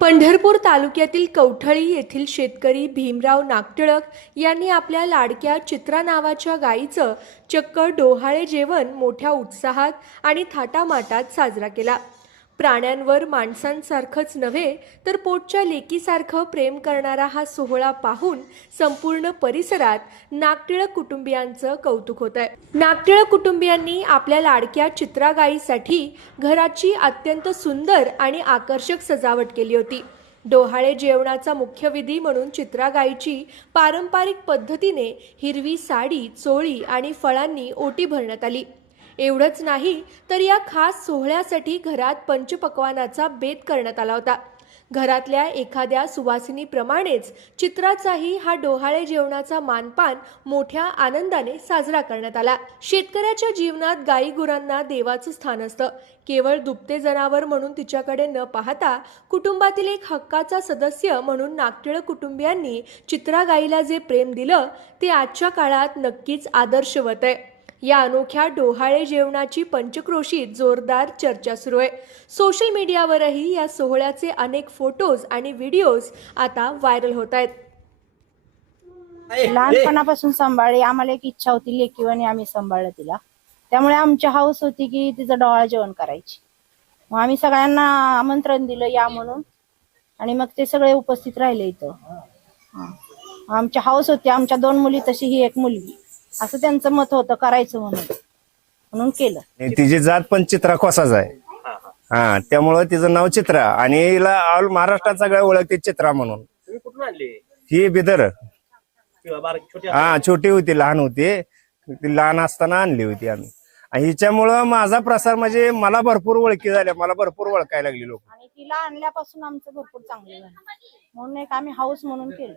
पंढरपूर तालुक्यातील कवठळी येथील शेतकरी भीमराव नागटिळक यांनी आपल्या लाडक्या चित्रा नावाच्या गायीचं चक्क डोहाळे जेवण मोठ्या उत्साहात आणि थाटामाटात साजरा केला। प्राण्यांवर माणसांसारखंच नव्हे तर पोटच्या लेकीसारखं प्रेम करणारा हा सोहळा पाहून संपूर्ण परिसरात नागटिळक कुटुंबियांचं कौतुक होत आहे। नागटिळक कुटुंबियांनी आपल्या लाडक्या चित्रा गायीसाठी घराची अत्यंत सुंदर आणि आकर्षक सजावट केली होती। डोहाळे जेवणाचा मुख्य विधी म्हणून चित्रा गायीची पारंपरिक पद्धतीने हिरवी साडी, चोळी आणि फळांनी ओटी भरण्यात आली। एवढंच नाही तर या खास सोहळ्यासाठी घरात पंचपक्वानाचा बेत करण्यात आला होता। घरातल्या एखाद्या सुवासिनीप्रमाणेच चित्राचाही हा डोहाळे जेवणाचा मानपान मोठ्या आनंदाने साजरा करण्यात आला। शेतकऱ्याच्या जीवनात गायी गुरांना देवाचं स्थान असतं। केवळ दुभते जनावर म्हणून तिच्याकडे न पाहता कुटुंबातील एक हक्काचा सदस्य म्हणून नागटिळक कुटुंबियांनी चित्रा गायीला जे प्रेम दिलं ते आजच्या काळात नक्कीच आदर्शवत आहे। या अनोख्या डोहाळे जेवणाची पंचक्रोशीत जोरदार चर्चा सुरू आहे। सोशल मीडियावरही या सोहळ्याचे अनेक फोटोज आणि व्हिडिओज आता व्हायरल होत आहेत। लहानपणापासून सांभाळली, आम्हाला एक इच्छा होती लेकीवानी आम्ही सांभाळलं तिला, त्यामुळे आमची हौस होती की तिचं डोहाळे जेवण करायची। मग आम्ही सगळ्यांना आमंत्रण दिलं या म्हणून, आणि मग ते सगळे उपस्थित राहिले इथं। आमची हौस होती, आमच्या 2 मुली तशी ही एक मुलगी, असं त्यांचं मत होतं करायचं म्हणून केलं। तिची जात पण चित्रा खोसाच आहे, त्यामुळे तिचं नाव चित्रा, आणि हिला ऑल महाराष्ट्रात सगळ्या ओळखते चित्रा म्हणून। कुठून आणली ही बिदर छोटी होती, लहान होती, ती लहान असताना आणली होती आम्ही। आणि हिच्यामुळं माझा प्रसार म्हणजे मला भरपूर ओळखी झाल्या, मला भरपूर ओळखायला लागली लोक, आणि तिला आणल्यापासून आमचं भरपूर चांगलं झालं, म्हणून एक आम्ही हौस म्हणून केलं।